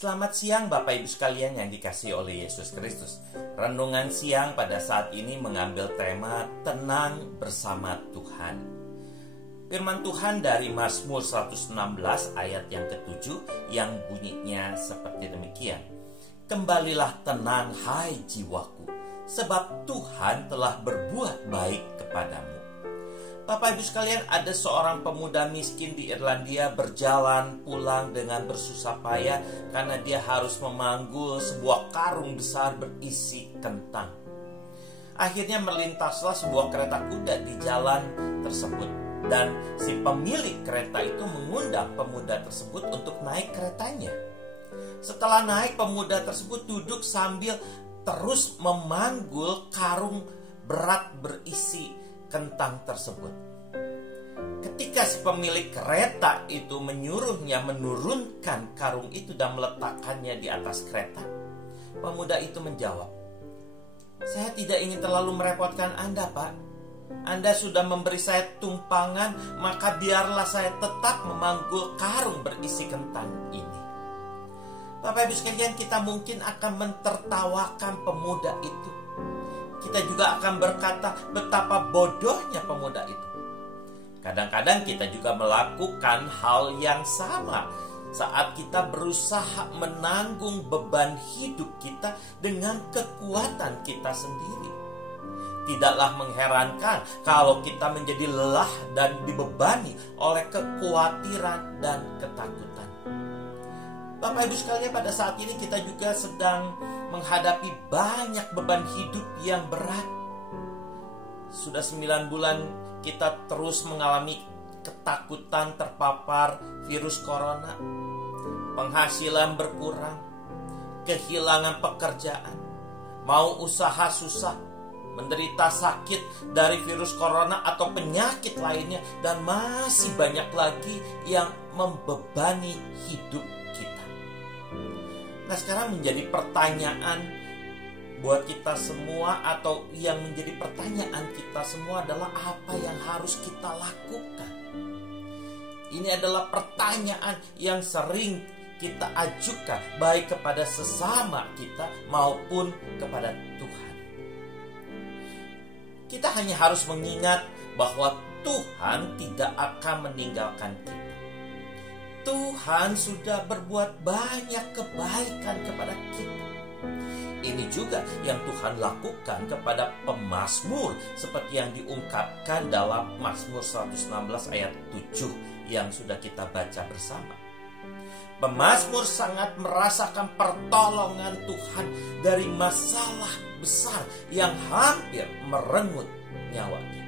Selamat siang Bapak Ibu sekalian yang dikasihi oleh Yesus Kristus. Renungan siang pada saat ini mengambil tema tenang bersama Tuhan. Firman Tuhan dari Mazmur 116 ayat yang ke-7 yang bunyinya seperti demikian. Kembalilah tenang hai jiwaku, sebab Tuhan telah berbuat baik kepadamu. Bapak Ibu sekalian, ada seorang pemuda miskin di Irlandia berjalan pulang dengan bersusah payah karena dia harus memanggul sebuah karung besar berisi kentang. Akhirnya melintaslah sebuah kereta kuda di jalan tersebut, dan si pemilik kereta itu mengundang pemuda tersebut untuk naik keretanya. Setelah naik, pemuda tersebut duduk sambil terus memanggul karung berat berisi kentang tersebut. Ketika si pemilik kereta itu menyuruhnya menurunkan karung itu dan meletakkannya di atas kereta, pemuda itu menjawab, "Saya tidak ingin terlalu merepotkan Anda, Pak. Anda sudah memberi saya tumpangan, maka biarlah saya tetap memanggul karung berisi kentang ini." Bapak Ibu sekalian, kita mungkin akan mentertawakan pemuda itu. Kita juga akan berkata betapa bodohnya pemuda itu. Kadang-kadang kita juga melakukan hal yang sama saat kita berusaha menanggung beban hidup kita dengan kekuatan kita sendiri. Tidaklah mengherankan kalau kita menjadi lelah dan dibebani oleh kekhawatiran dan ketakutan. Bapak Ibu sekalian, pada saat ini kita juga sedang menghadapi banyak beban hidup yang berat. Sudah 9 bulan kita terus mengalami ketakutan terpapar virus corona. Penghasilan berkurang, kehilangan pekerjaan, mau usaha susah, menderita sakit dari virus corona atau penyakit lainnya, dan masih banyak lagi yang membebani hidup kita. Nah, sekarang menjadi pertanyaan buat kita semua, atau yang menjadi pertanyaan kita semua adalah apa yang harus kita lakukan. Ini adalah pertanyaan yang sering kita ajukan baik kepada sesama kita maupun kepada Tuhan. Kita hanya harus mengingat bahwa Tuhan tidak akan meninggalkan kita. Tuhan sudah berbuat banyak kebaikan kepada kita. Ini juga yang Tuhan lakukan kepada pemazmur, seperti yang diungkapkan dalam Mazmur 116 ayat 7 yang sudah kita baca bersama. Pemazmur sangat merasakan pertolongan Tuhan dari masalah besar yang hampir merenggut nyawanya.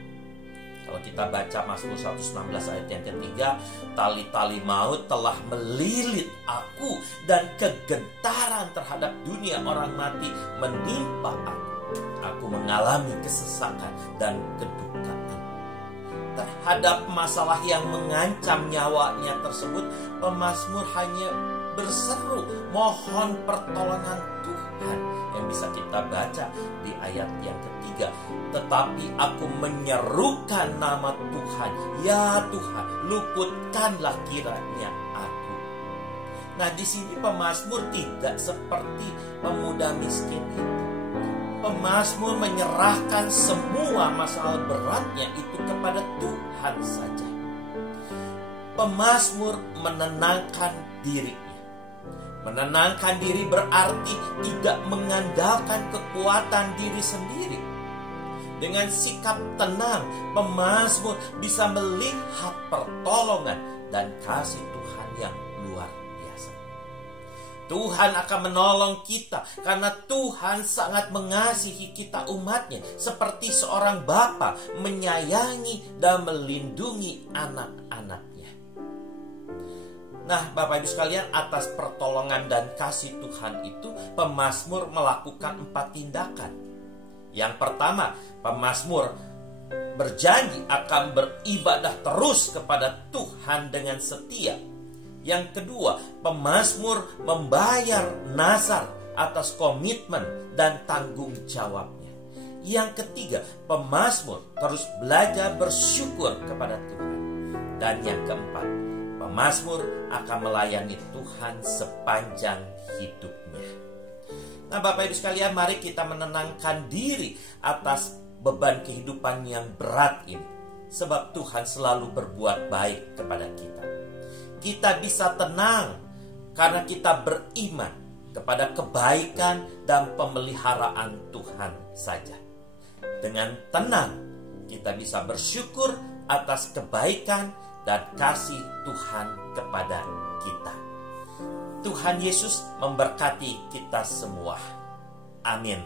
Kalau kita baca Mazmur 116 ayat yang ketiga, tali-tali maut telah melilit aku dan kegentaran terhadap dunia orang mati menimpa aku. Aku mengalami kesesakan dan kedukaan. Terhadap masalah yang mengancam nyawanya tersebut, pemazmur hanya berseru mohon pertolongan Tuhan, yang bisa kita baca di ayat yang ketiga. Tetapi aku menyerukan nama Tuhan, ya Tuhan, luputkanlah kiranya aku. Nah, di sini pemazmur tidak seperti pemuda miskin itu. Pemazmur menyerahkan semua masalah beratnya itu kepada Tuhan saja. Pemazmur menenangkan dirinya. Menenangkan diri berarti tidak mengandalkan kekuatan diri sendiri. Dengan sikap tenang, pemazmur bisa melihat pertolongan dan kasih Tuhan yang luar biasa. Tuhan akan menolong kita karena Tuhan sangat mengasihi kita umatnya, seperti seorang bapa menyayangi dan melindungi anak-anaknya. Nah, Bapak Ibu sekalian, atas pertolongan dan kasih Tuhan itu, pemazmur melakukan 4 tindakan. Yang pertama, pemazmur berjanji akan beribadah terus kepada Tuhan dengan setia. Yang kedua, pemazmur membayar nazar atas komitmen dan tanggung jawabnya. Yang ketiga, pemazmur terus belajar bersyukur kepada Tuhan. Dan yang keempat, pemazmur akan melayani Tuhan sepanjang hidupnya. Nah, Bapak Ibu sekalian, mari kita menenangkan diri atas beban kehidupan yang berat ini. Sebab Tuhan selalu berbuat baik kepada kita. Kita bisa tenang karena kita beriman kepada kebaikan dan pemeliharaan Tuhan saja. Dengan tenang, kita bisa bersyukur atas kebaikan dan kasih Tuhan kepada kita. Tuhan Yesus memberkati kita semua. Amin.